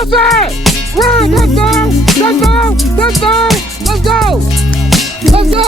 outside! Run! Let's go! Let's go! Let's go! Let's go! Let's go!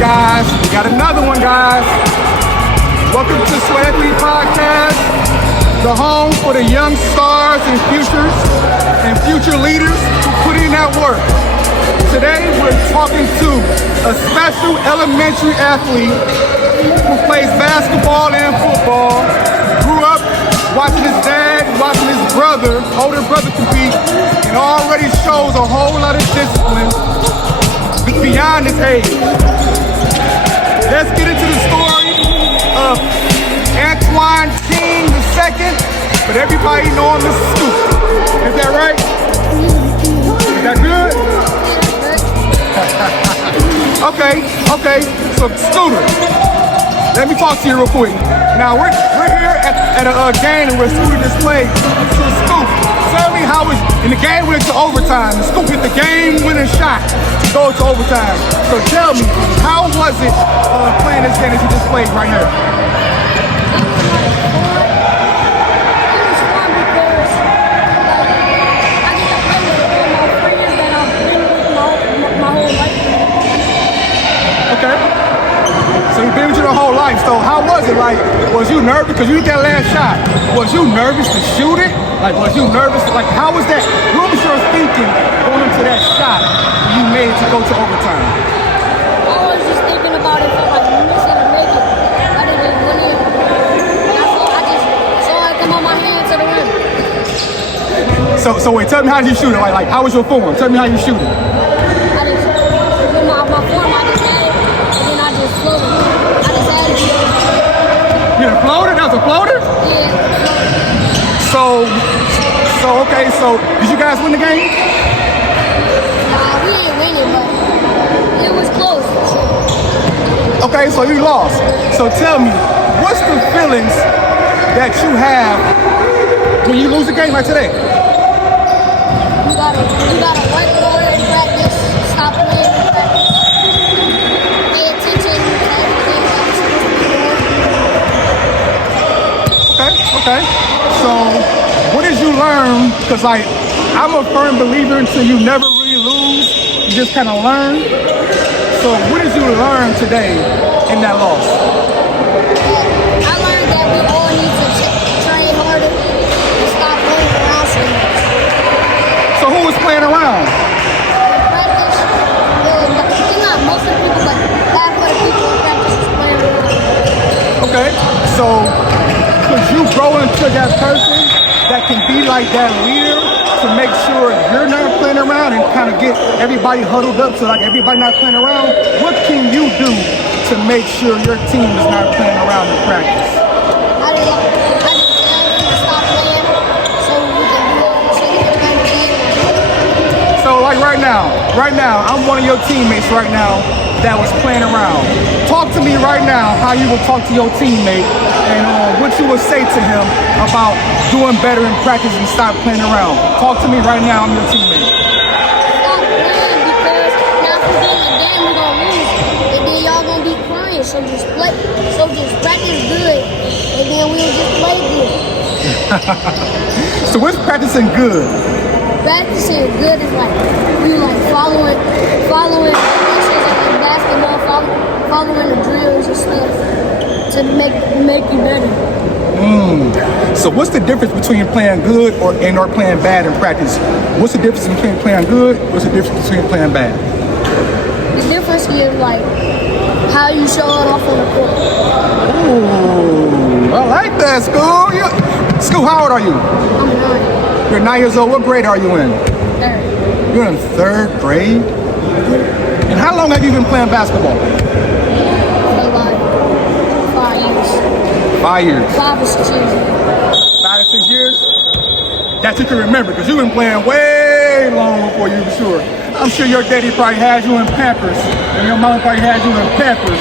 Guys, we got another one, guys. Welcome to Sweat Equity Podcast, the home for the young stars and future leaders who put in that work. Today, we're talking to a special elementary athlete who plays basketball and football, grew up watching his dad, watching his older brother compete, and already shows a whole lot of discipline beyond his age. Let's get into the story of Antoine II, but everybody know him as SCooTer. Is that right? Is that good? Okay. So SCooTer, let me talk to you real quick. Now we're here at a game where SCooTer just played. So SCooTer, tell me how in the game went to overtime. SCooTer hit the game-winning shot to go to overtime. So tell me, how was it playing this game that you just played right here? Okay. So you've been with you the whole life. So how was it? Like, was you nervous? Because you hit that last shot. Was you nervous to shoot it? Like, was you nervous? Like, how was that? What was your thinking going into that shot you made to go to overtime? I was just thinking about it, felt like you missing to make it. I didn't win it. I just saw it come on my hand to the rim. So wait, tell me how you shoot it. Like, how was your form? Tell me how you shoot it. I just, with my form, I just had it, and then I just floated. I just had it. You had a floater? That was a floater? Yeah. So did you guys win the game? Nah, we didn't win it, but it was close. Okay, so you lost. So tell me, what's the feelings that you have when you lose a game like today? You gotta work hard and practice. Stop playing and practice. Pay attention to everything that you're supposed to be doing. Okay. So what did you learn? Because like, I'm a firm believer until you never really lose, you just kind of learn. So what did you learn today in that loss? I learned that we all need to train harder and stop playing around so much. So who was playing around? In practice, most of the people, like half of the people in practice is playing around. Okay, so could you grow into that person that can be like that leader to make sure you're not playing around and kind of get everybody huddled up so like everybody not playing around? What can you do to make sure your team is not playing around in practice? I just tell them to stop playing so we can do it. So we can play the game. So like right now, I'm one of your teammates right now that was playing around. Talk to me right now how you would talk to your teammate and what you would say to him about doing better in practice and stop playing around. Talk to me right now, I'm your teammate. Stop playing because now if we win the game, we're going to lose. And then y'all going to be crying. So just play. So just practice good. And then we'll just play good. So what's practicing good? Practicing good is like we like following instructions on basketball, following the drills and stuff to make you better. So what's the difference between playing good or playing bad in practice? What's the difference between playing good? What's the difference between playing bad? The difference is like how you show it off on the court. Ooh, I like that, School. School, how old are you? I'm 9. You're 9 years old. What grade are you in? 3rd. You're in 3rd grade? And how long have you been playing basketball? For like 5 years. 5 years. 5 or 6 years. 5 to 6 years? That you can remember, because you've been playing way long before you were sure. I'm sure your daddy probably had you in Pampers, and your mom probably had you in Pampers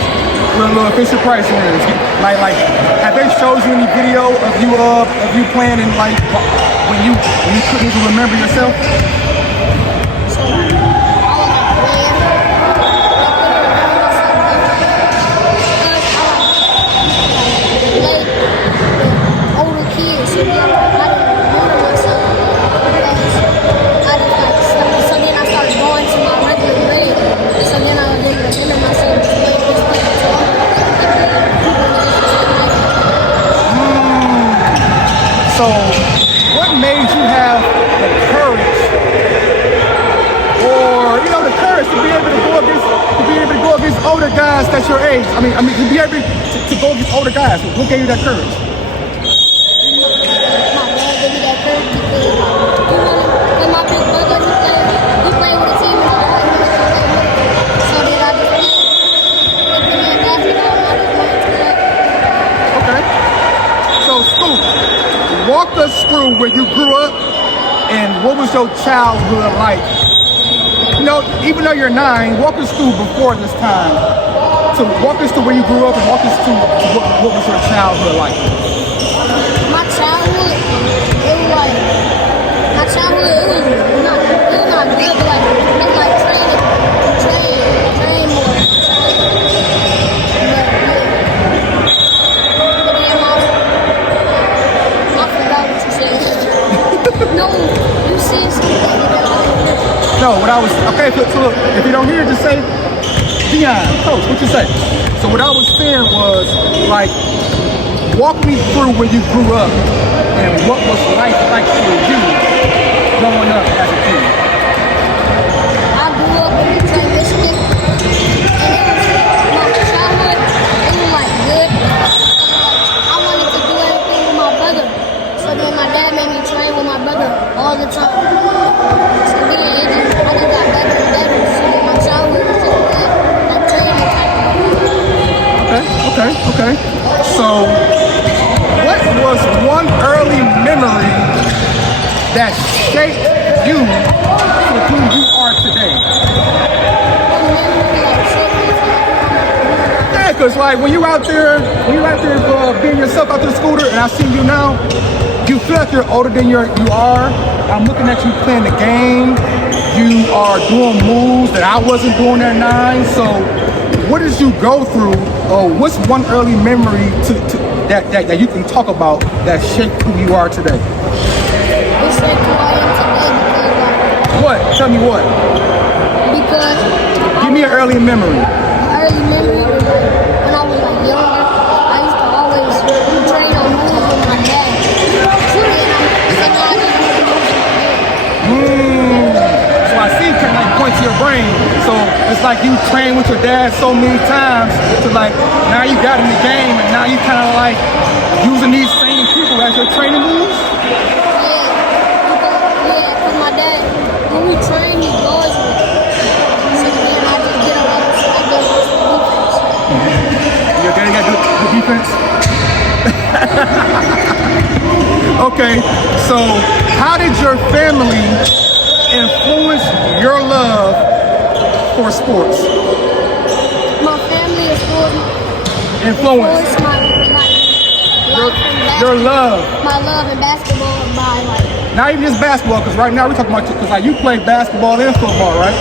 with a little Fisher Price rings. Like, have they showed you any video of you playing in like when you couldn't even remember yourself? So like, I was like playing. Play with older kids, so then I didn't remember myself because I didn't like stuff. So then I started going to my regular grade. So then I didn't remember myself to play this play. So So, what made you have the courage, or the courage to be able to go against older guys that's your age? I mean, to be able to go against older guys. What gave you that courage? my dad gave me that courage because when my big brother he played with a team and I wanted to play with him. So then I just played basketball and I just wanted to play. Okay. So, Scoop, walk us through where you grew up and what was your childhood like. Even though you're 9, walk us through before this time. So walk us through where you grew up and walk us through what was your childhood like. My childhood, it was not good, but like it's like train more. But then I forgot what you said. No, you said something. No, okay, so look, if you don't hear, just say, Dion, Coach, what you say? So what I was saying was, like, walk me through where you grew up and what was life like for you growing up as a kid. I grew up in Detroit, Michigan, and my childhood, it was like good. I wanted to do everything with my brother, so then my dad made me train with my brother all the time. So then I just got better and better. So then my childhood was just good, like training type of. Okay. So, what was one early memory that shaped you to who you are today? Yeah, because like when you're out there being yourself out to the SCooTer, and I see you now, you feel like you're older than you are. I'm looking at you playing the game. You are doing moves that I wasn't doing at 9. So, what did you go through? What's one early memory that you can talk about that shaped who you are today? It shaped who I am today because What? Tell me what. Because Give me an early memory. early memory was like when I was like younger, I used to always train on moves with my dad. So now I just do the moves with my dad. So I see you can like point to your brain. So it's like you train with your dad so many times to like now you got in the game and now you kind of like using these same people as your training moves. Yeah. Okay, so how did your family influence your love for sports? My family is Influence my love in your basketball. love. My love in basketball by like Not even just basketball, because right now we're talking about because like you play basketball and football, right?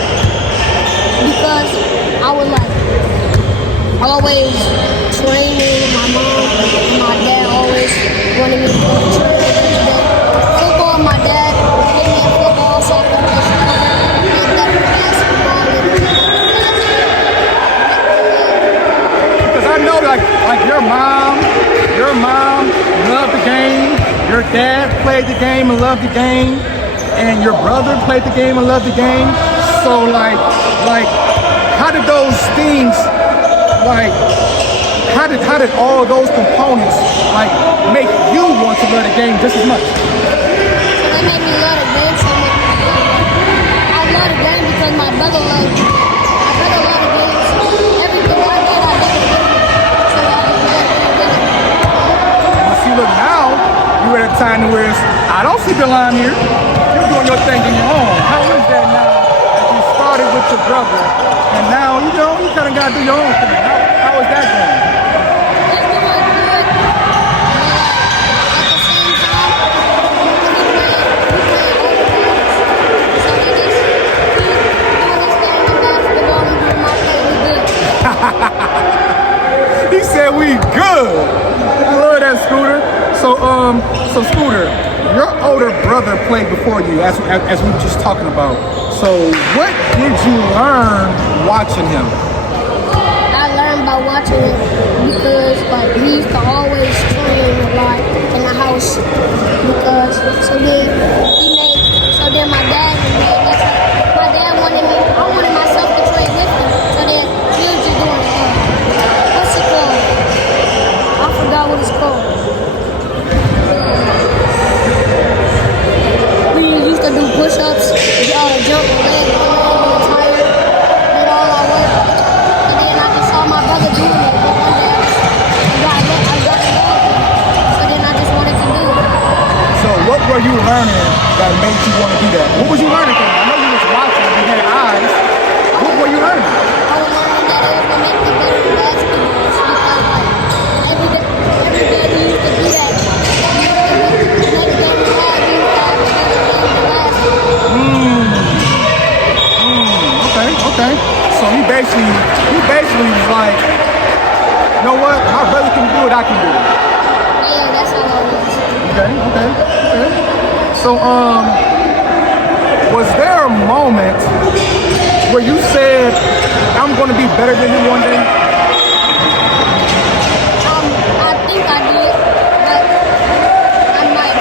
because I would like always training. My mom and my dad always wanted me to go to church every day. Football, my dad put me in football, so I could play soccer, and then basketball. Because I know like your mom loved the game, your dad played the game and loved the game, and your brother played the game and loved the game. So like how did those things like how did all those components like make you want to love the game just as much? So that made me love the game so much. I love the game because my brother loved it. My brother loved the game, so everything I did with him. So I could love the game. See, look now, you're at a time where I don't see the line here. You're doing your thing on your own. How is that now? That you started with your brother, and now you kind of got to do your own thing. How is that going? It's going good. At the same time, we play overtimes. So we just keep doing this thing in basketball and doing my thing. We good. He said we good. I love that, SCooTer. So SCooTer, your older brother played before you, as we were just talking about. So what did you learn watching him? I learned by watching it because like he used to always train a lot in the house because so then my dad I wanted myself to train with him. So then he was just doing what's it called? I forgot what it's called. We used to do push-ups, jump leg, tired, did all our work. And then I just saw my brother doing it. And one day I got involved in it. So then I just wanted to do it. So what were you learning that made you want to do that? What was you learning? I know you was watching, you had eyes. What were you learning? I was learning that it would make me better in basketball. Because like every day we used to do that. The next day we had a better game than last time. Okay. So he basically was like, you know what? My brother can do it, I can do it. Yeah, that's how I was. Okay. So was there a moment where you said, I'm gonna be better than you one day? I think I did, but I might.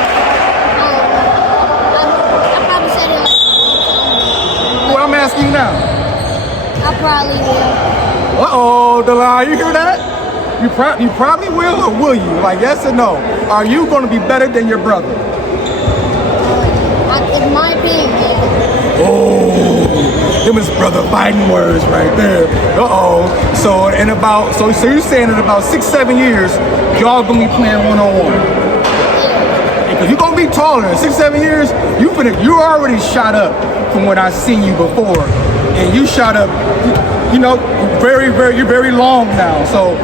I probably said it like a long time ago. Well, I'm asking you now. I probably will. Uh-oh, Delon, you hear that? You probably will, or will you? Like, yes or no? Are you going to be better than your brother? In my opinion, yeah. Oh, them is brother fighting words right there. Uh-oh. So you're saying in about 6-7 years, y'all going to be playing one-on-one? Yeah. Because you're going to be taller in 6-7 years. You already shot up from what I've seen you before. And you shot up, you're very long now. So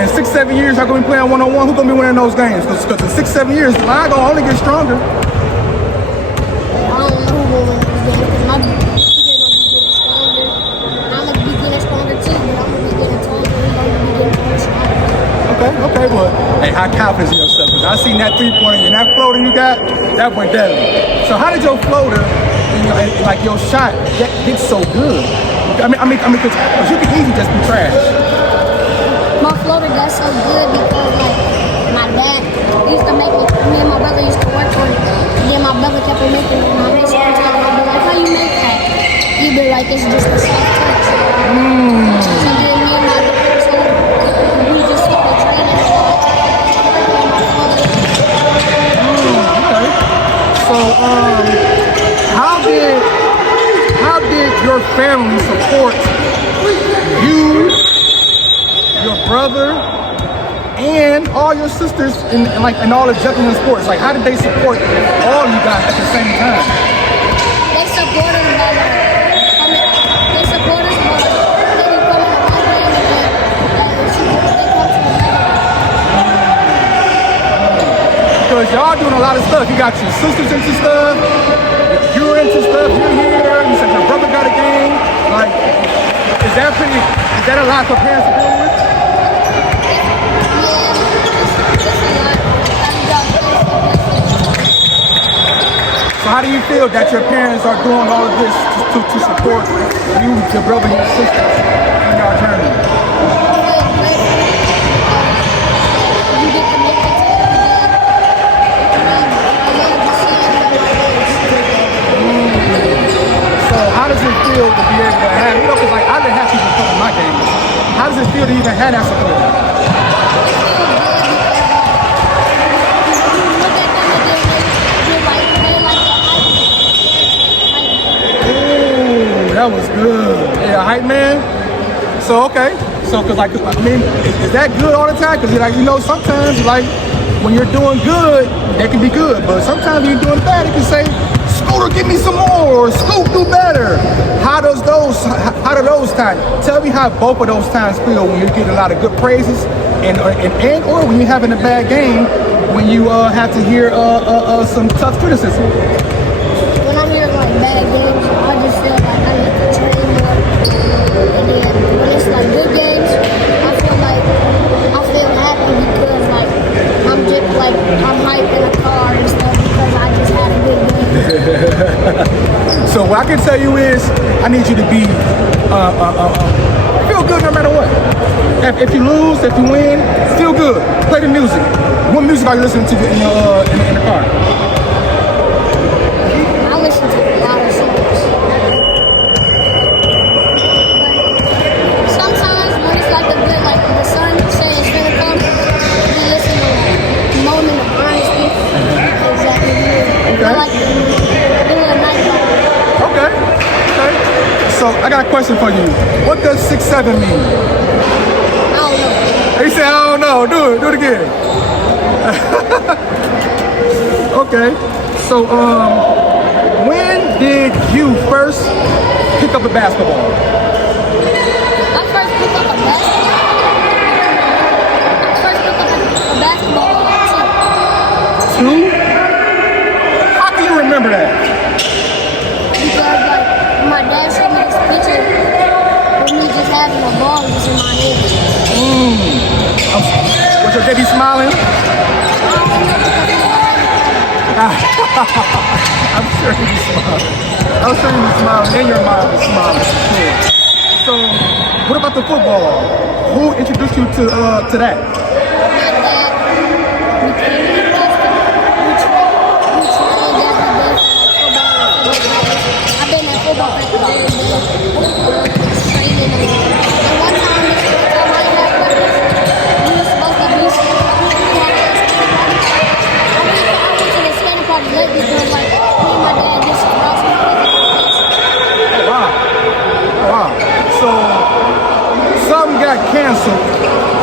in 6-7 years, y'all gonna be playing one-on-one. Who's gonna be winning those games? Because in 6-7 years, the line gonna only get stronger. I don't know who will win this game because my teacher gonna be getting stronger. I'm gonna be getting stronger too, but I'm gonna be getting taller. He's gonna be getting more stronger. Okay, well, hey, have confidence in yourself. Because I seen that three-pointer and that floater you got, that went deadly. So how did your floater and like your shot get so good? I mean, because you can easily just be trash. My floater got so good because like my dad used to make me and my brother used to work on it. And then my brother kept on making it and I made something together. I'd be like, how you make that? He'd be like, it's just a soft touch. So then me and my brother, we just started training and working on my floater. Okay. So how did your family support you, your brother, and all your sisters in all the gentlemen sports? Like, how did they support all you guys at the same time? They support us by they support us by they be coming to my game and then they come to another. Because y'all doing a lot of stuff. You got your sisters into stuff, you're into stuff, you're here, you said your brother got a game. Like, is that a lot for parents to deal with? So how do you feel that your parents are doing all of this to support you, your brother, and your sisters in your journey? So how does it feel to be able to have, because like I didn't have people come to my game. How does it feel to even have that support? That was good. Yeah, hype man. So okay. So cause like I mean, is that good all the time? Cause like sometimes like when you're doing good, that can be good. But sometimes when you're doing bad, it can say, SCooTer, give me some more, or Scoop, do better. How do those times? Tell me how both of those times feel when you get a lot of good praises and or when you're having a bad game, when you have to hear some tough criticism. When I'm hearing like bad games, I just feel like I need to train more. And then when it's like good games, I feel happy because like I'm just like I'm hyped in a car and stuff because I just had a good game. So what I can tell you is I need you to be feel good no matter what. If you lose, if you win, feel good. Play the music. What music are you listening to in the car? I listen to a lot of songs. But sometimes when it's like a good, like the sun says it's gonna come, we listen to like Moment of Honesty. Exactly. Okay. I like doing a night drive. Okay. So I got a question for you. What does 6'7" mean? I don't know. He said, I don't know. Do it again. Okay. So when did you first pick up a basketball? I first picked up a basketball at 2. 2? How can you remember that? Because like my dad showed me this picture of me just having a ball just in my head. Was your daddy smiling? I'm sure he was smiling. I'm sure he was smiling, and your mom was smiling for sure. So, what about the football? Who introduced you to that? My dad, we came to the plastic. We trained every day for like football. I've been at football practice every day. Training and one time I had practice. We were supposed to do I went to the skating park late because like me and my dad just lost my Wow. So, something got canceled.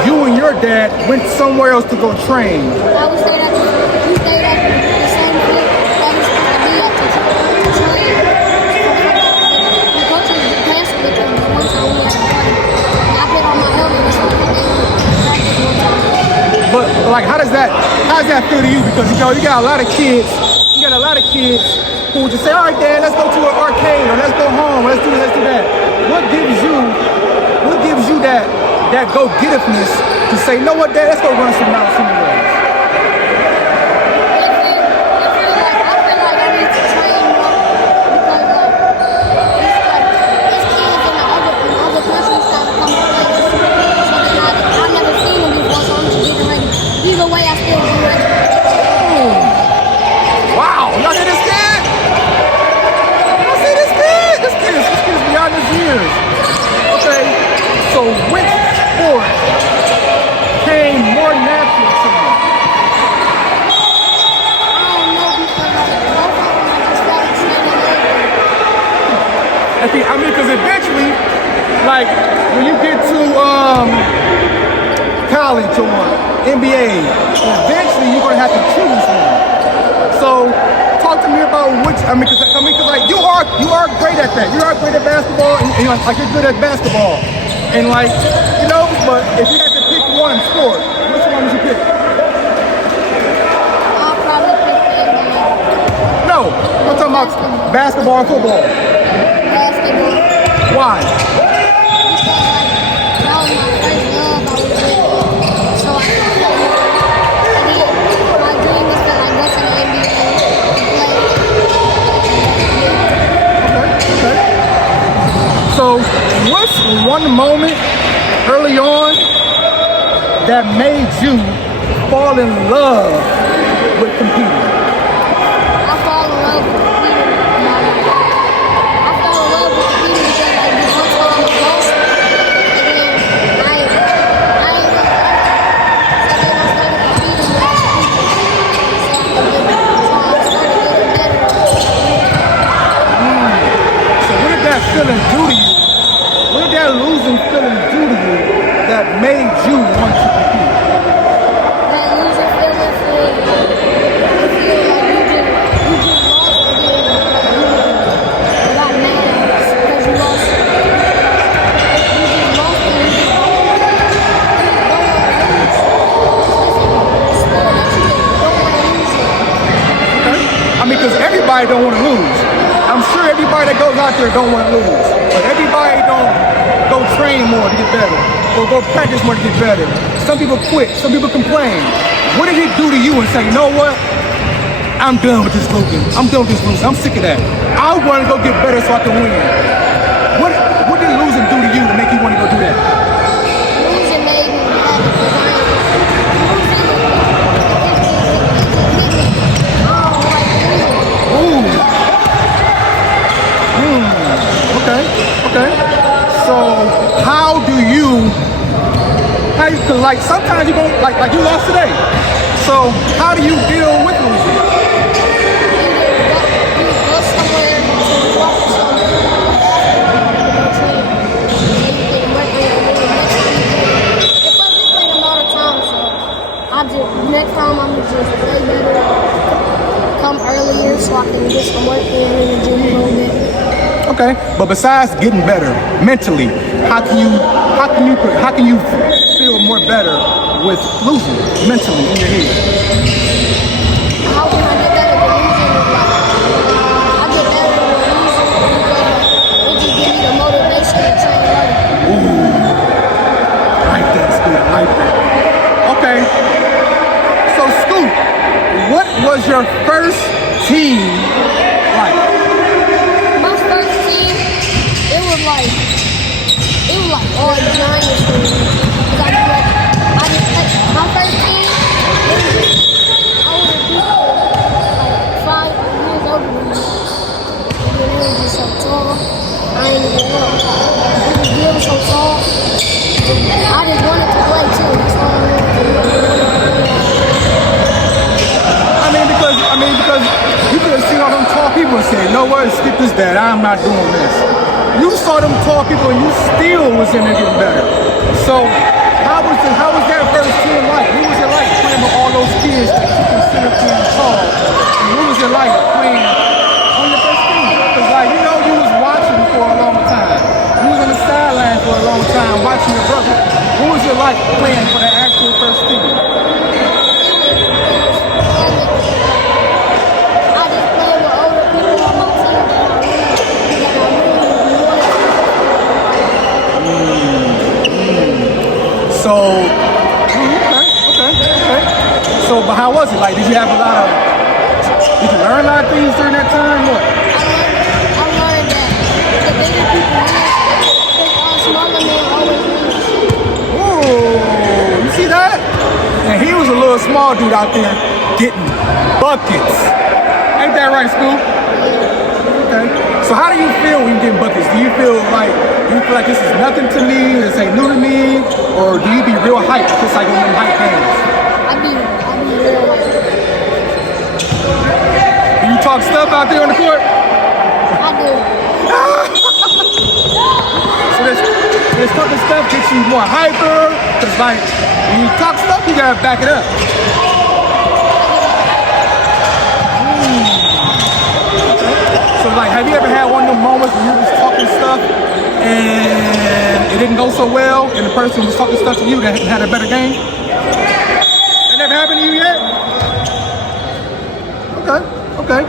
You and your dad went somewhere else to go train. We stayed at the same field that was supposed to be at to train. The coach was canceled because one time we had a party. And I put on my helmet and stuff and then practice one time. But like, how does that feel to you? Because you got a lot of kids. You got a lot of kids who would just say, all right, Dad, let's go to an arcade, or let's go home, let's do this, let's do that. What gives you that go-getiveness to say, you know what, Dad, let's go run some routes anyway? I feel like I need to train more because it's kids in the other countries trying to come to play something I've never seen them before, so I'm just getting ready. Either way, I still be ready. Wow, y'all hear this kid? Y'all see this kid? This kid's beyond his years. Okay, so which sport came more natural to you? I don't know because both of them I just felt like training everything. I mean, because eventually, like when you get to college or NBA. Eventually, you're gonna have to choose one. So, talk to me about which. I mean, cause like you are great at that. You are great at basketball, and like you're good at basketball, and like But if you had to pick one sport, which one would you pick? I'll probably pick the NBA. No, I'm talking about basketball or football. Basketball. Why? That was my first love. I was with it, so I could play it. And then my dream was to like go to the NBA and play. Okay. So, what's one moment early on that made you fall in love with competing? I fall in love with competing. I fell in love with competing because like this one time I lost, and then I ain't gonna lie. So then I started competing with other people. So I started getting better. So what did that feeling do to you? What did that losing feeling do to you that made you want to compete? That losing feeling feel like you just lost again. You got mad because you lost. You just lost and you just don't want to lose. It's sport that you just don't want to lose it. Okay. I mean, because everybody don't want to lose. I'm sure everybody that goes out there don't want to lose. But everybody don't go train more to get better or go practice more to get better. Some people quit. Some people complain. What did it do to you and say, you know what? I'm done with this losing. I'm done with this losing. I'm sick of that. I want to go get better so I can win. What did losing do to you to make you want to go do that? Losing made me mad because I ain't losing. It hit me. I don't like losing. Ooh. Okay. So how do you, cause like sometimes you go, like you lost today. So how do you deal with losing? You go somewhere to walk somewhere. You go train. You can work on your movement next time you do it. Because we play them all the time, so next time I'm gonna just play better. Come earlier so I can get some work in the gym a little bit. Okay, but besides getting better mentally, how can you feel more better with losing mentally in your head? How can I get better with losing? I get better with losing because it just gives me the motivation to train harder. Ooh, like that, Scoot. I like that. Okay, so Scoot, what was your first team like? My first team, it was like all giants for me. Cause my first team, it was just, I was a people like 5 years older than me. And then they were just so tall, I ain't even know. They were so tall. I just wanted to play too, that's all I wanted to do. I mean, because you could have seen all them tall people and said, you know what, skip this, dad, I'm not doing this. You saw them tall people and you still was in there getting better. So how was that first team like? What was it like playing with all those kids that you consider being tall? And what was it like playing on your first team? Because you was watching for a long time. You was on the sideline for a long time watching your brother. What was it like playing for the actual first team? So, okay. So, but how was it? Like, did you learn a lot of things during that time? What? I learned that the bigger people win, smaller men always lose. Ooh, you see that? And he was a little small dude out there getting buckets. Ain't that right, Scoot? Okay. So how do you feel when you're getting buckets? Do you feel like this is nothing to me, this ain't new to me, or do you be real hyped just like on them hype games? I be real hyped. Do you talk stuff out there on the court? I do. So this talking stuff gets you more hyper. Cause like when you talk stuff, you gotta back it up. So like, have you ever had one of them moments where you was talking stuff and it didn't go so well, and the person was talking stuff to you that had a better game? That never happened to you yet? Okay.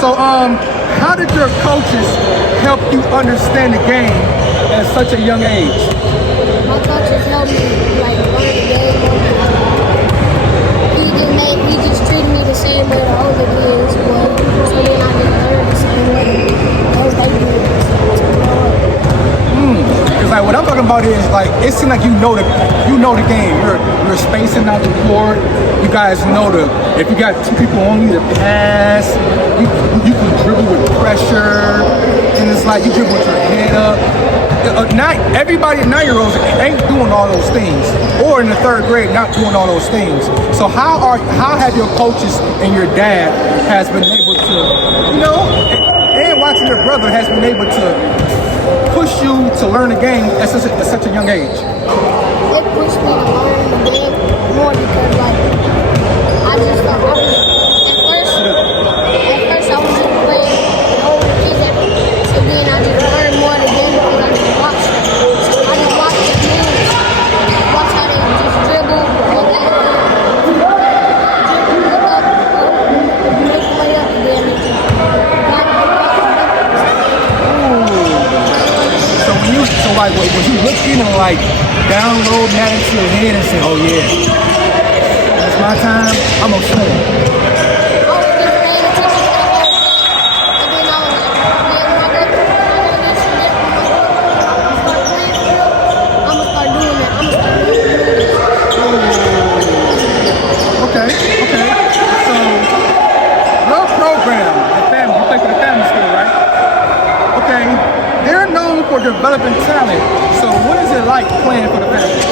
So how did your coaches help you understand the game at such a young age? My coaches helped me like learn the game. He just treated me the same way the older kids would. So then I just learned the same way as they do. Cause like what I'm talking about is like it seems like you know the game. You're spacing out the court. You guys know if you got two people on you to pass, you can dribble with pressure, and it's like you dribble with your head up. Everybody at 9-year-olds ain't doing all those things, or in the third grade not doing all those things. So how have your coaches and your dad has been able to, and watching your brother has been able to push you to learn the game at such a young age? It pushed me to learn the game more because like I just thought at first I was just playing with older kids, so then I just learned more of the game because I just watched it. So I just watched the moves, watch how they just dribble, look at them, look up, make the way up, and then they just So like was you looking and like download that into your head and say, oh yeah, that's my time, I'm gonna swim. Okay. So your program, the family, you play for the family school, right? Okay. They're known for developing talent. So what is it like playing for the family?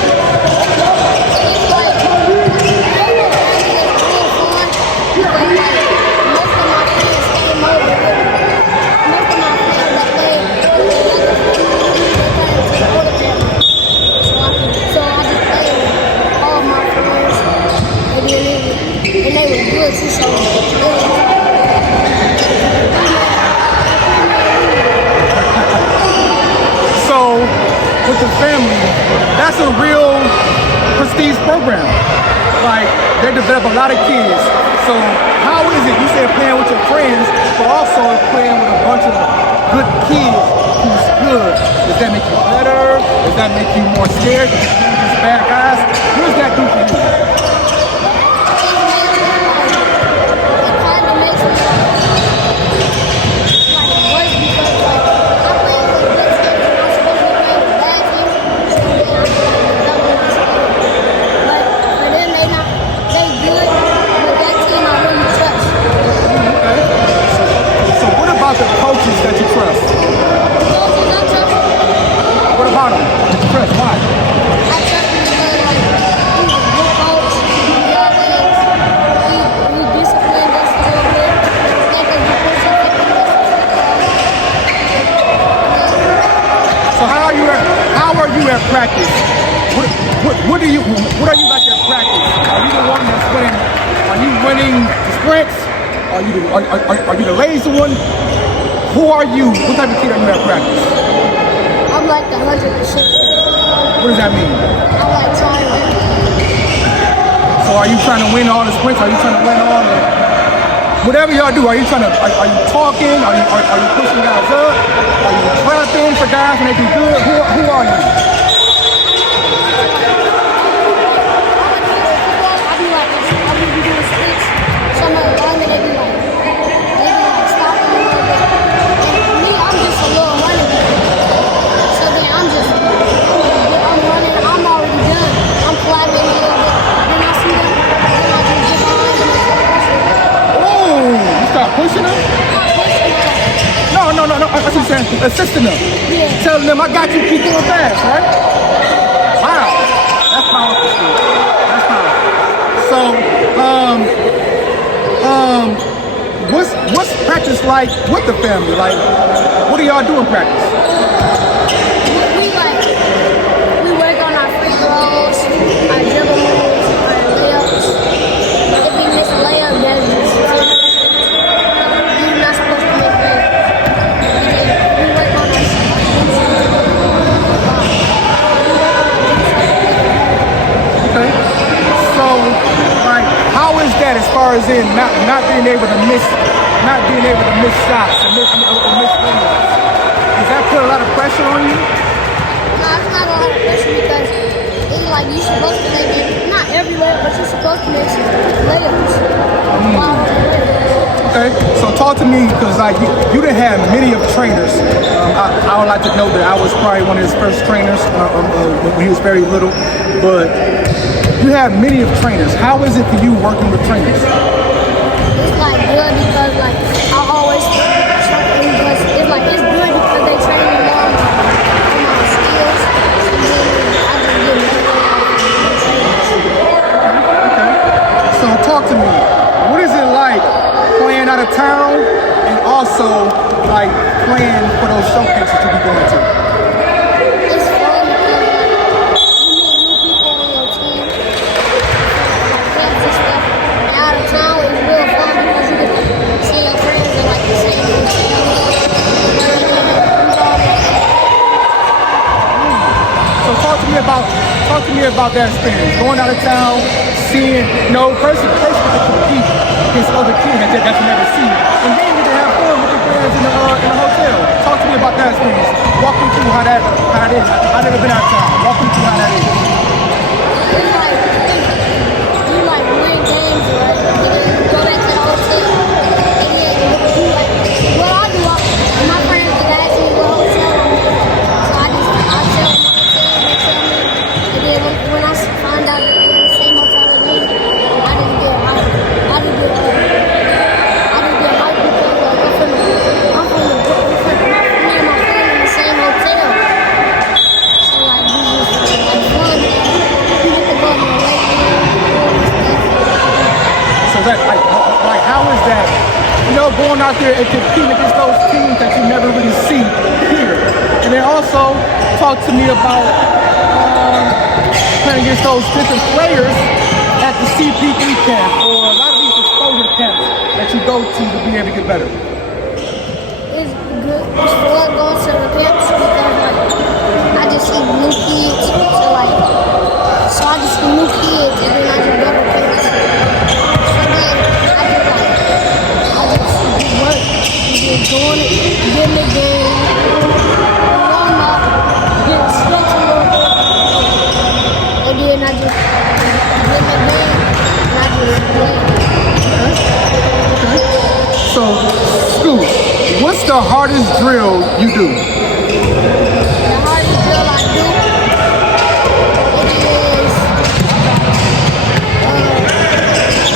With the family, that's a real prestige program. Like, they develop a lot of kids. So how is it, you said playing with your friends, but also playing with a bunch of good kids who's good? Does that make you better? Does that make you more scared? Does that make you bad guys? What does that do for you? The coaches that you trust. What about them? That you trust? Why? I trust him because he's a good coach. He's disciplined us a little bit. So how are you at practice? What are you like at practice? Are you the one that's winning? Are you winning the sprints? Are you the lazy one? Who are you? What type of kid are you at practice? I'm like the 100%. What does that mean? I'm like trying to win. So are you trying to win all the sprints? Are you trying to win all the... Whatever y'all do, are you talking? Are you pushing guys up? Are you clapping for guys when they do good? Who are you? I be doing splits. Somebody along and they be like stopping a little bit. And me, I'm just a little running. So then I'm running, I'm already done. I'm flapping a little bit. Then I see them, then I just get behind them and start pushing. Oh, you start pushing them? Not pushing them. No. That's what I'm saying. Assisting them. Yeah. Telling them, I got you, keep doing fast, right? Wow. That's powerful. That's powerful. So, what's practice like with the family? Like, what do y'all do in practice? We like be able to miss shots and miss windows. Does that put a lot of pressure on you? No, it's not a lot of pressure because it's like you're supposed to make it, not every layup, but you're supposed to make layups while on the rim. Okay, so talk to me, because like you done had many of trainers. I would like to know that I was probably one of his first trainers when he was very little, but you have many of trainers. How is it for you working with trainers? It's like good because like I always because it's like it's good because they train me more on my skills and then I just get Okay, so talk to me. What is it like playing out of town and also like playing for those showcases you be going to? It's fun because like you meet new people on your team, like camps and stuff. And out of town is real fun because you get to see your friends in like the same hotel. So talk to me about that experience, going out of town, seeing, first you get to compete against other kids that you never see, and then you get to have fun with your friends in the hotel. Talk to me about that experience. Walk me through how that is. I've never been out of town. Walk me through how that is. It's like you like win games, right? And then you go back to the hotel, and then you like what I do. My friends just ask me what hotel I'm in, so I tell them my hotel, they tell me, and then when I find out that they're in the same hotel as me, I just get hyped. I just get hyped because I'm from the me and my friend in the same hotel. So like we just like fun. We get to go in the lake and stuff. So that like how is that? Going out there and competing against those teams that you never really see here. And then also talk to me about playing against those different players at the CPE camp or a lot of these exposure camps that you go to be able to get better. It's good. It's fun going to the camps because like I just see new kids. So I just see new kids and then I just go to camps. So then I just work. Just doing it, getting the game, warm up, getting stretched a little bit, and then I just get the game and I just play. So, Scoot, what's the hardest drill you do? The hardest drill I do, it is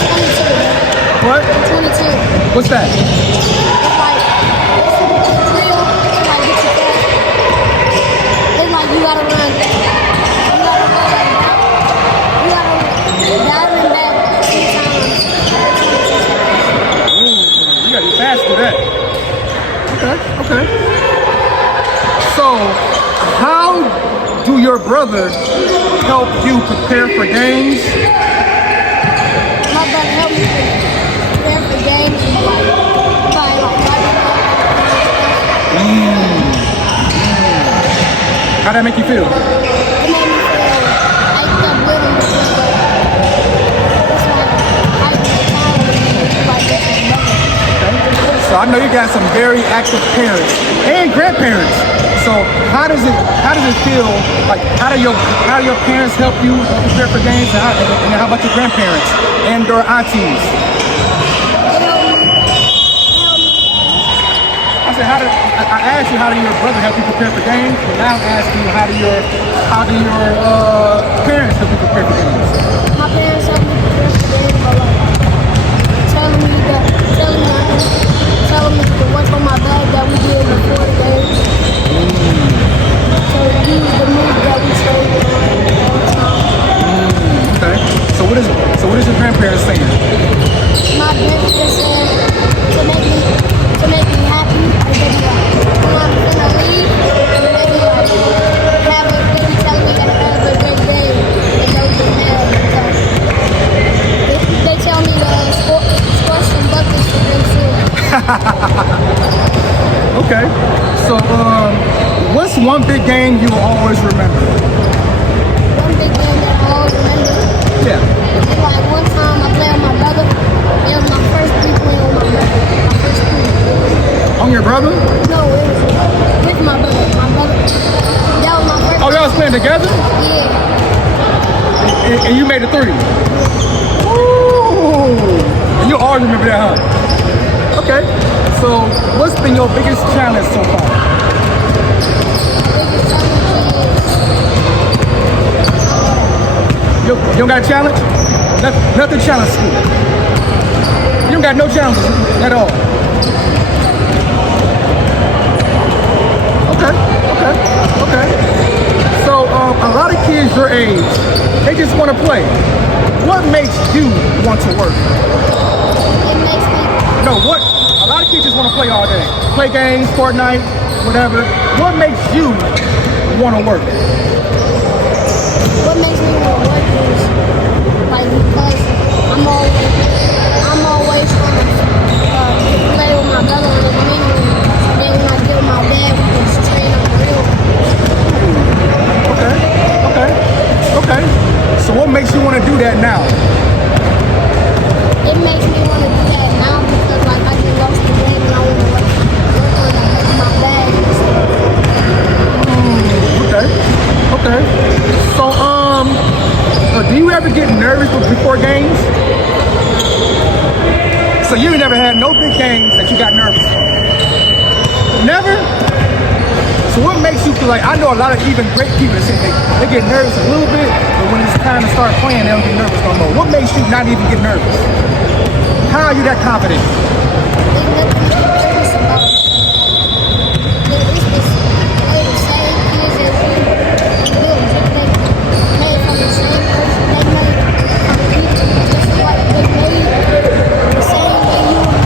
22. What? 22. What's that? It's like, it's a drill to like get you fast. It's like you gotta run. You gotta go like that. You gotta dive and back 2 times. Ooh, you gotta be fast for that. Okay. So, how do your brother help you prepare for games? My brother helped me prepare for games and by How'd that make you feel? it made me feel hyped up with him because it's like hyped like this is nothing. So I know you got some very active parents and grandparents. So how does it feel? Like how do your parents help you prepare for games? And how about your grandparents and or aunties? I said, I asked you how do your brother help you prepare for games, but now I'm asking you how do your parents help you prepare for games? My parents helped me prepare for games, but like telling me to work on my bag that we did before the games. So use the move that we showed all the time. Okay. So what is your grandparents saying? My grandparents said to make me happy, and they be like, when I'm gonna leave, and they be like, they be telling me to have a great day, and those who have because they tell me to score some buckets for them too. Okay. So what's one big game you will always remember? One big game that I always remember. Yeah. It's like one time I played with my brother. It was my first 3 playing with my brother. On your brother? No, it was with my brother. My brother. That was my first. Oh, y'all was playing together? Yeah. And you made a 3? Ooh. And you always remember that, huh? Okay. So, what's been your biggest challenge so far? Biggest challenge is You don't got a challenge? Nothing challenge school. You don't got no challenges at all. Okay. So a lot of kids your age, they just want to play. What makes you want to work? it makes me. No, what? A lot of kids just want to play all day. Play games, Fortnite, whatever. What makes you want to work? What makes me want to work is like because I'm always trying to play with my brother on the mini. Then when I get with my dad, we can train on the real. Okay. So what makes you want to do that now? It makes me want to do that now because like I just lost the game and I want to work on my bag and stuff. Okay. So do you ever get nervous before games? So you never had no big games that you got nervous for? Never? So what makes you feel like, I know a lot of even great people that say they get nervous a little bit, but when it's time to start playing, they don't get nervous no more. What makes you not even get nervous? How are you that confident? There's nothing to be nervous about. It's the same kids that we built. They made from the same person. They made from people just like they made the same way you were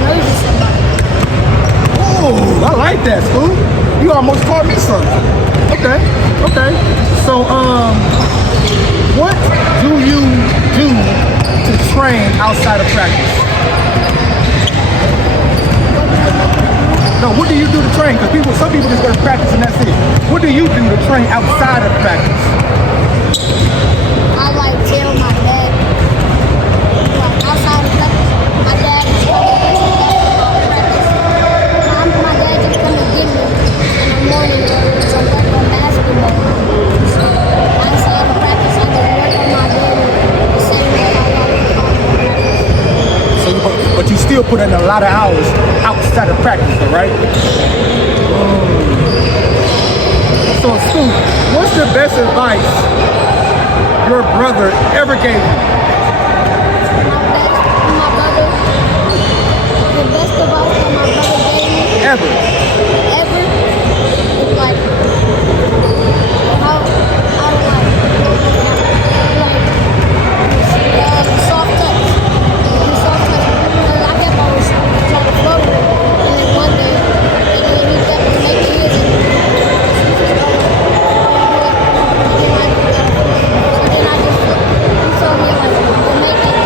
nervous about it. Oh, I like that, Scoo. You almost taught me something. Okay. So, what do you do to train outside of practice? No, what do you do to train? Because some people just go to practice and that's it. What do you do to train outside of practice? I like tell my dad, like outside of practice, my dad is coming to practice. My dad just come and get me in the morning to work on basketball. So outside of practice, I can work on my baby the same way I work on practice. So, but you still put in a lot of hours outside of practice, though, right? So, Scoo, what's the best advice your brother ever gave you? My brother, the best advice that my brother gave me Ever? is like how to soft touch. Soft touch. Because I kept always trying to float with it. And then one day, and then he kept making his and then I just he told me like to make it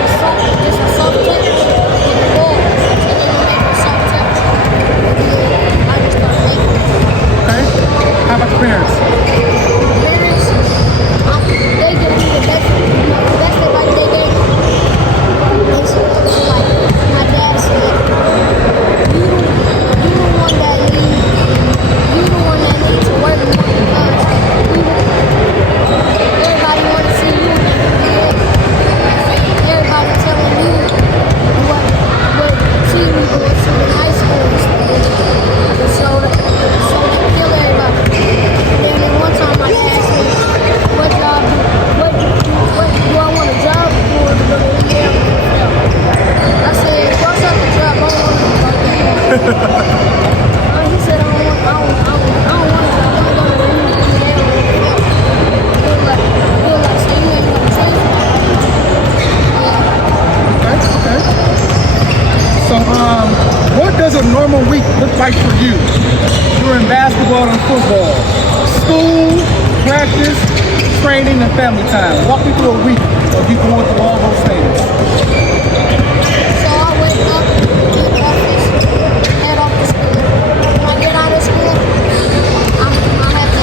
just a soft touch in the ball. And then you make a soft touch. And then I just started making it. Okay. How about your parents? Parents, they give me the best advice they gave me. They said, like, my dad said, you the one that needs to work more because everybody want to see you. Everybody telling you what team you go to in high school and stuff. So they kill everybody. And then one time my dad asked me, what do I want a job for to go to the NFL? I said, cross out the job, I don't want to go to the NFL. He said, I don't want a job, I want to go to the NFL. He was like, so you ain't going to change it? Okay. So, what does a normal week look like for you during basketball and football? School, practice, training, and family time. Walk me through a week of you going through all those things. So I wake up, get breakfast, head off to school. When I get out of school, I have to,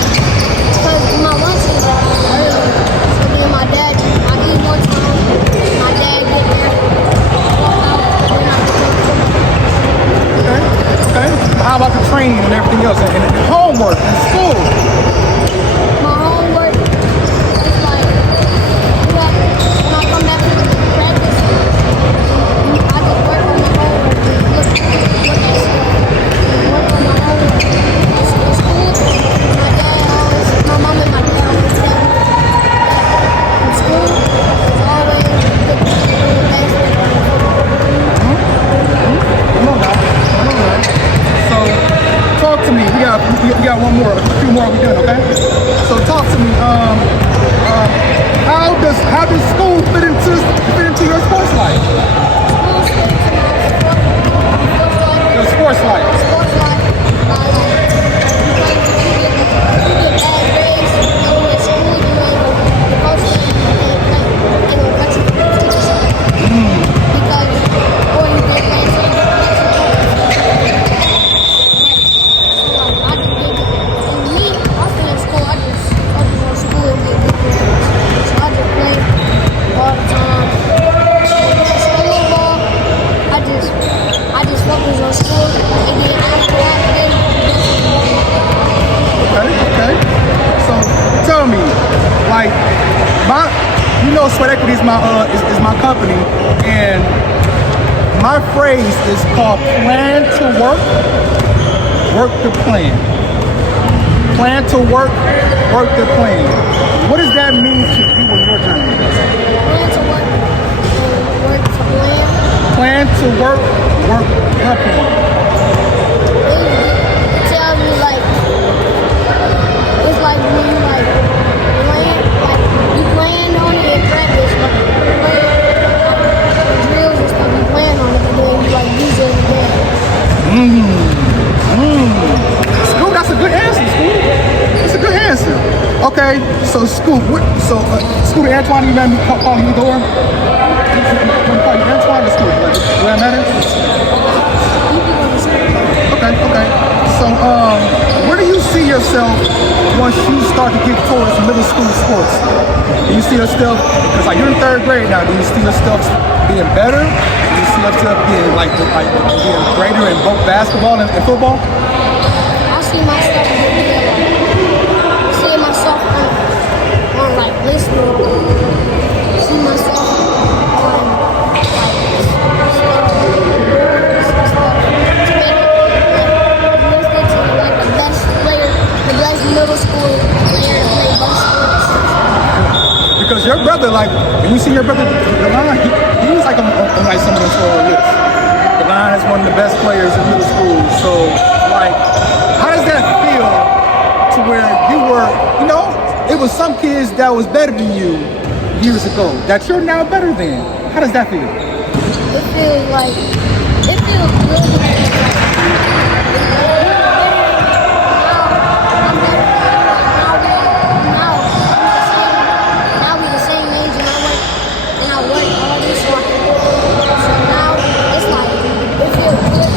because my lunch is early. So then I eat more time. My dad get there everything else, and homework and school. My homework is like, when I come back from practice, I just work on my homework and look at stuff and work on my homework. In school, my mom and my dad always tell me that in school, it's always the basketball and football. I know that. So, talk to me. We got one more, a few more. We done, okay? So, talk to me. How does school fit into your sports life? School fits into my Your sports life. sports life. You get bad grades, you go to school, you ain't supposed to ain't gonna cut you from the teacher side. Because, or you get bad grades, so I just get, and me, I feel in school, I just go to school and get good grades. So I just play all the time. School ball, I just focus on school, and then after that, Okay. So, tell me, like, Sweat Equity is my company, and my phrase is called plan to work to plan. Plan to work to plan. What does that mean to you in your journey? plan to work to plan. Plan to work to plan. It tells me like it's like when you like plan, like you plan on it in practice, like drills and stuff, you plan on it, and then you like use it in the game. Scoot, that's a good answer, Scoot. That's a good answer. Okay, so Scoot, Scoot and Antoine, you remember me calling you door? You call you Antoine or Scoot? Like, does that matter? You can go to school. Okay. So, where do you see yourself once you start to get towards middle school sports? Do you see yourself, because like you're in third grade now, do you see yourself being better? Do you see yourself being like being greater in both basketball and football? I see myself getting better. Seeing myself on like listening. See myself on like listening to like the best player, the best middle school player to play both sports. Because your brother, like, when you see your brother, Delon, he was like on like some of those lists. Delon is one of the best players in middle school. So, like, how does that feel to where you were, it was some kids that was better than you years ago that you're now better than? How does that feel? It feels good. Now we the same age and I work all this hard. So now it's like it feels good.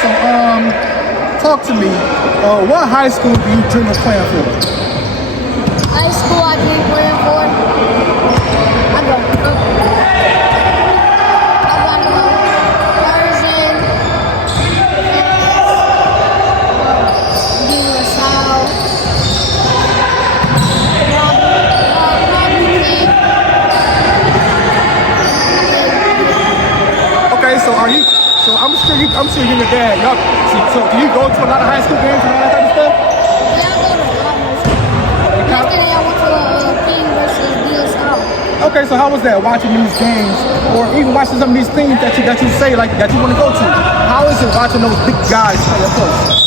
So, talk to me. What high school do you dream of playing for? High school I dream playing for. I go Tarzan, being a child. Okay, so I'm sure you and your dad, so do you go to a lot of high school games and all that type of stuff? Yeah, I go to a lot of schools. Yesterday I went to a King versus Dealers Out. Okay, so how was that watching these games, or even watching some of these things that you say like that you want to go to? How is it watching those big guys play up close?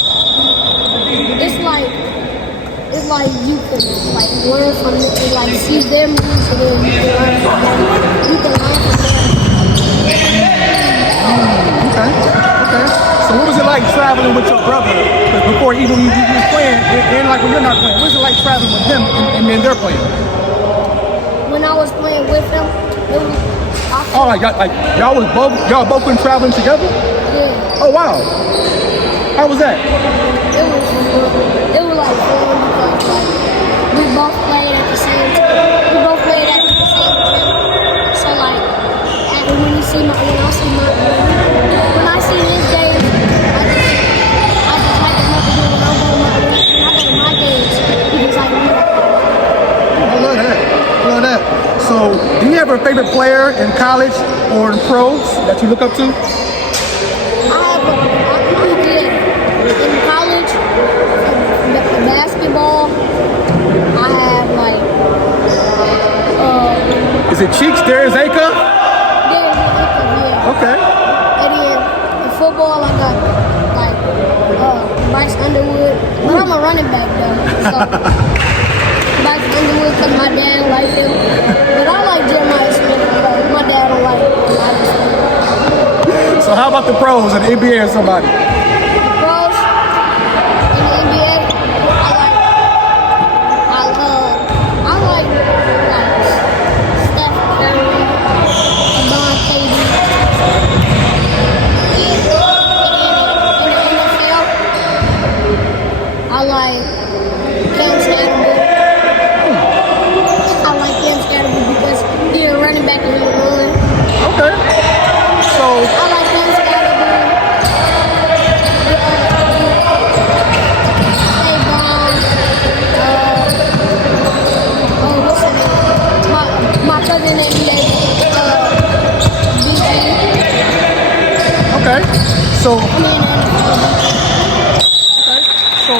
It's like you can like learn from them, and like see their moves, and then you can learn from them. You can learn from them. Okay. So what was it like traveling with your brother? Because before even you was playing, and like when you're not playing, what was it like traveling with them and then they're playing? When I was playing with them, it was. Y'all both been traveling together? Yeah. Oh wow. How was that? It was like fun because like we both played at the same time. We both played at the same time. So like when I see see when I see his games, I just like him up to do when I go to my games. He just like me. I love that. I love that. So, do you have a favorite player in college or in pros that you look up to? I did in college the basketball. I have like Is it Cheeks? Darius Aker? yeah. Okay. And then in football, I got like Bryce Underwood. But I'm a running back though. So Bryce Underwood because my dad liked him. But I like Jeremiah Smith because my dad don't like him. So how about the pros in the NBA or somebody? The pros in the NBA, I like Steph Curry, Don KD. In the NFL, I like Cam Scattergood. I like Cam Scattergood because he's a running back and he'll run. Okay. So I like Cam Scattergood. Hey, Brown. What's his name? My cousin NBA. BG. okay. So I mean, so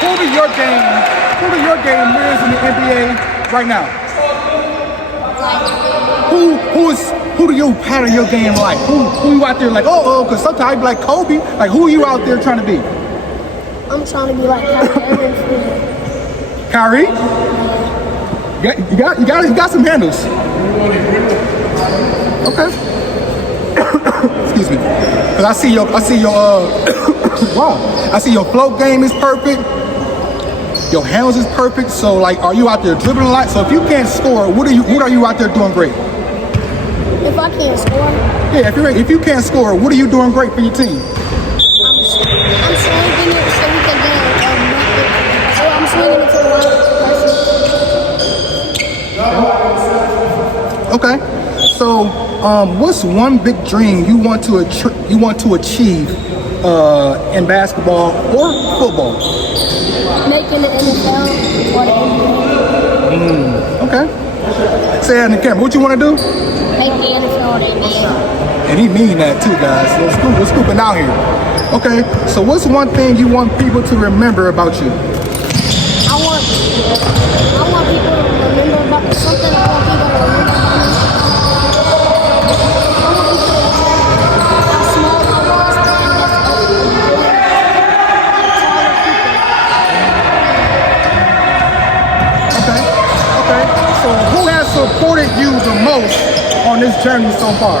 who do your game wins in the NBA right now? Who do you pattern your game like? Who you out there like, because sometimes you be like Kobe. Like who are you out there trying to be? I'm trying to be like Kyrie? You got some handles. Okay. Excuse me. Cause I see your wow. I see your float game is perfect. Your handles is perfect. So like, are you out there dribbling a lot? So if you can't score, what are you out there doing great? If I can't score, Yeah, if you can't score, what are you doing great for your team? I'm swinging it so we can get so I'm swinging it to the right person. Okay. So, what's one big dream you want to achieve in basketball or football? Making the NFL or the NBA. Okay. Say that in the camera. What you want to do? Make the NFL or the NBA. And he mean that too, guys. We're scooping out here. Okay. So, what's one thing you want people to remember about you? I want people to remember about something. I want people to remember about me. I want people to remember how small I was and that's Okay. So, who has supported you the most on this journey so far?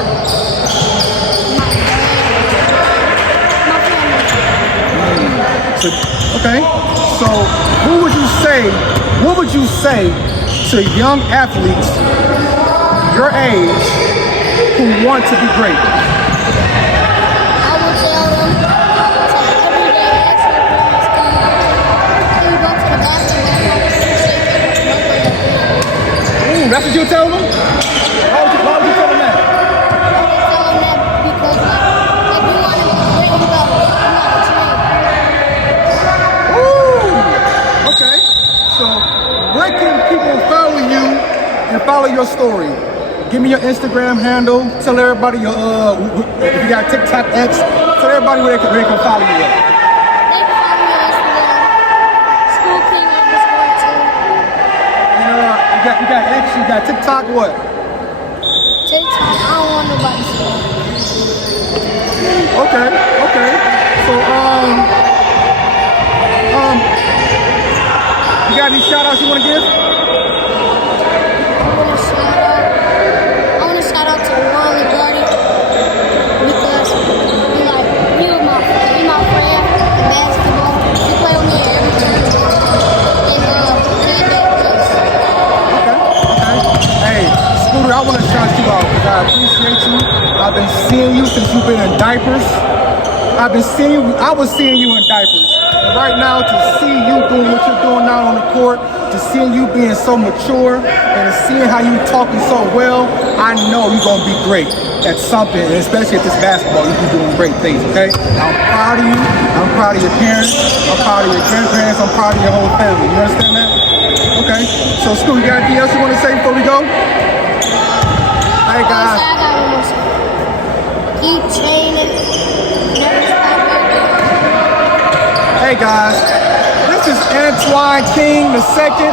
Okay. So, what would you say to young athletes your age who want to be great? I would tell them to every day actually go to the basketball court. That's what you tell them? Why would you tell them that? I would tell them that because if you want to be great, you gotta train. Okay. So, where can people follow you and follow your story? Give me your Instagram handle. Tell everybody your if you got TikTok X. Tell everybody where they can follow you at. They can follow me on Instagram, SCooTer_2. You got X. You got TikTok. What? TikTok, I don't want nobody to see it. Okay. So you got any shout outs you want to give? I want to shout out to Ron LaGuardia because he my friend in basketball. He play with me everything. Okay. Hey, SCooTer, I want to shout you out because I appreciate you. I've been seeing you since you've been in diapers. I was seeing you in diapers. And right now, to see you doing what you're doing now on the court, to seeing you being so mature, and seeing how you talking so well, I know you're going to be great. at something, and especially at this basketball, you be doing great things, okay? I'm proud of you. I'm proud of your parents. I'm proud of your grandparents. I'm proud of your whole family. You understand that? Okay. So, Scoot, you got anything else you want to say before we go? Hey, guys. I got one more thing. Keep training. Never stop working. Hey, guys. This is Antoine King II.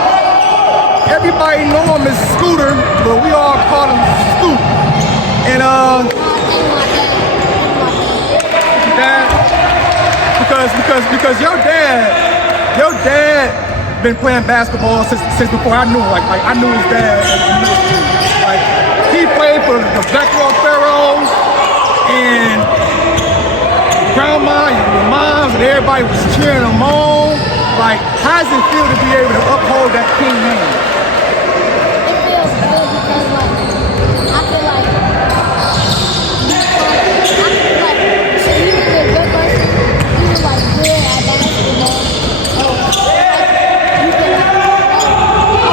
Everybody know him as SCooTer, but we all call him Scoot. And Dad, because your dad been playing basketball since before I knew him. Like I knew his dad. Like he played for the Blackrock Pharaohs, and grandma and your moms and everybody was cheering him on. Like, how does it feel to be able to uphold that king name? It feels good because, like, I feel like so he was a good person. He was, like, good at basketball. So, like, you can, like, I want to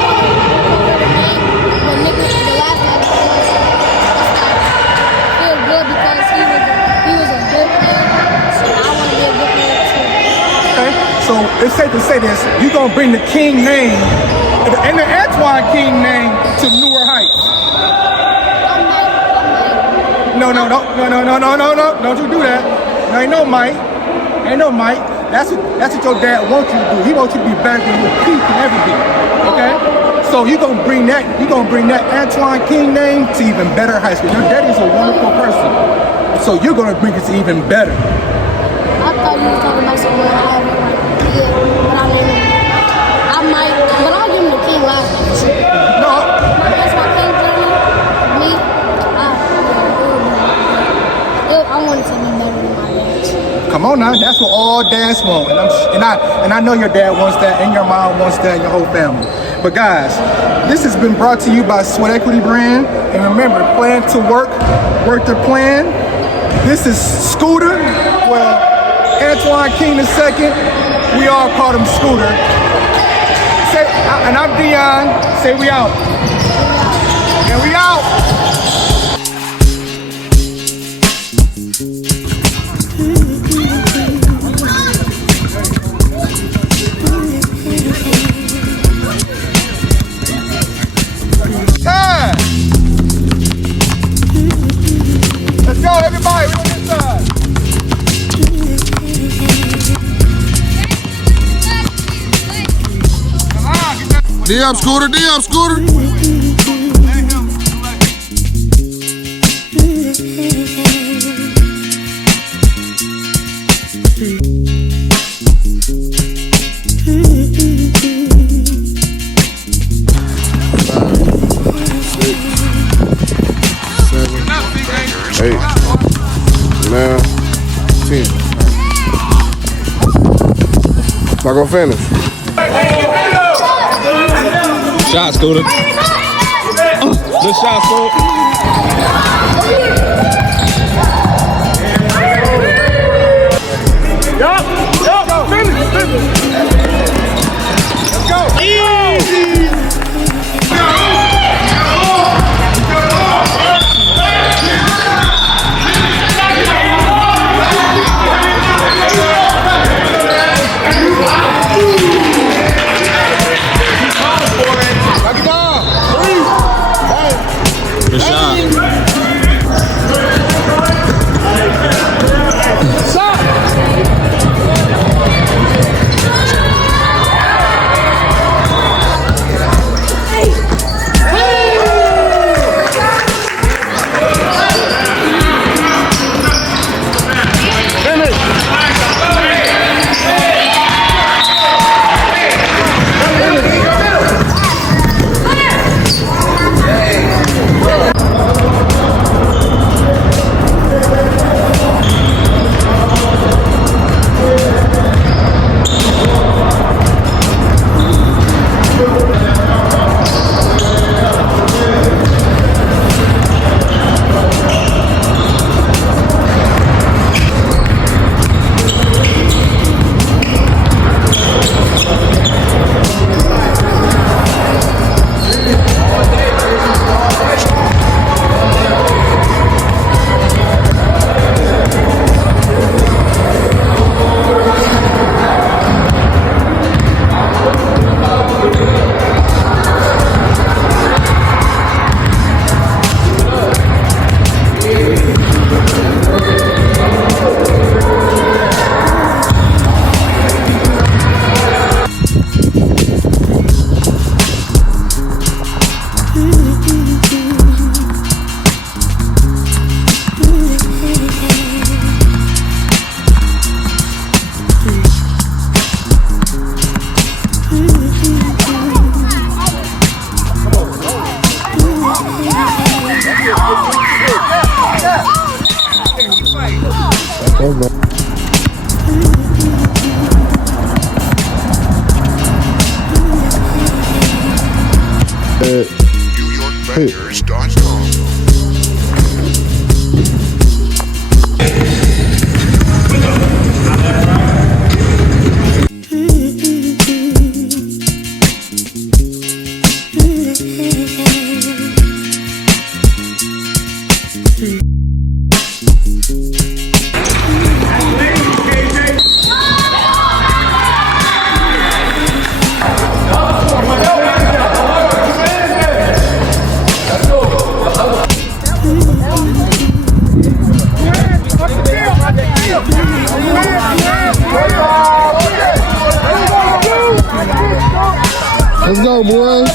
recover the name, but the last name it's like, feel good because he was a good player. So I want to be a good player too. Okay, so it's safe to say this, you're going to bring the king name and the Antoine King name to newer heights. No, don't you do that. No, ain't no Mike. That's what your dad wants you to do. He wants you to be better than your peak and everything, okay? So you're going to bring that Antoine King name to even better heights. Your daddy's a wonderful person. So you're going to bring it to even better. I thought you was talking about something I haven't like good, but I mean, I might, but I'll give him the king last name. No. That's my king journey. Me, I want it to be better than my dad's. Come on now, that's what all dads want, and I know your dad wants that, and your mom wants that, and your whole family. But guys, this has been brought to you by Sweat Equity Brand, and remember, plan to work the plan. This is SCooTer. Well, Antoine King II, we all call him SCooTer. And I'm Dion. Say we out. And we out. Time. Let's go, everybody. We're on this side. D up, SCooTer. Not gonna finish. Shot, SCooTer. Good shot, SCooTer. Yup, finish. Let's go. Easy. Good shot. NewYorkBangers.com. Let's go, boys.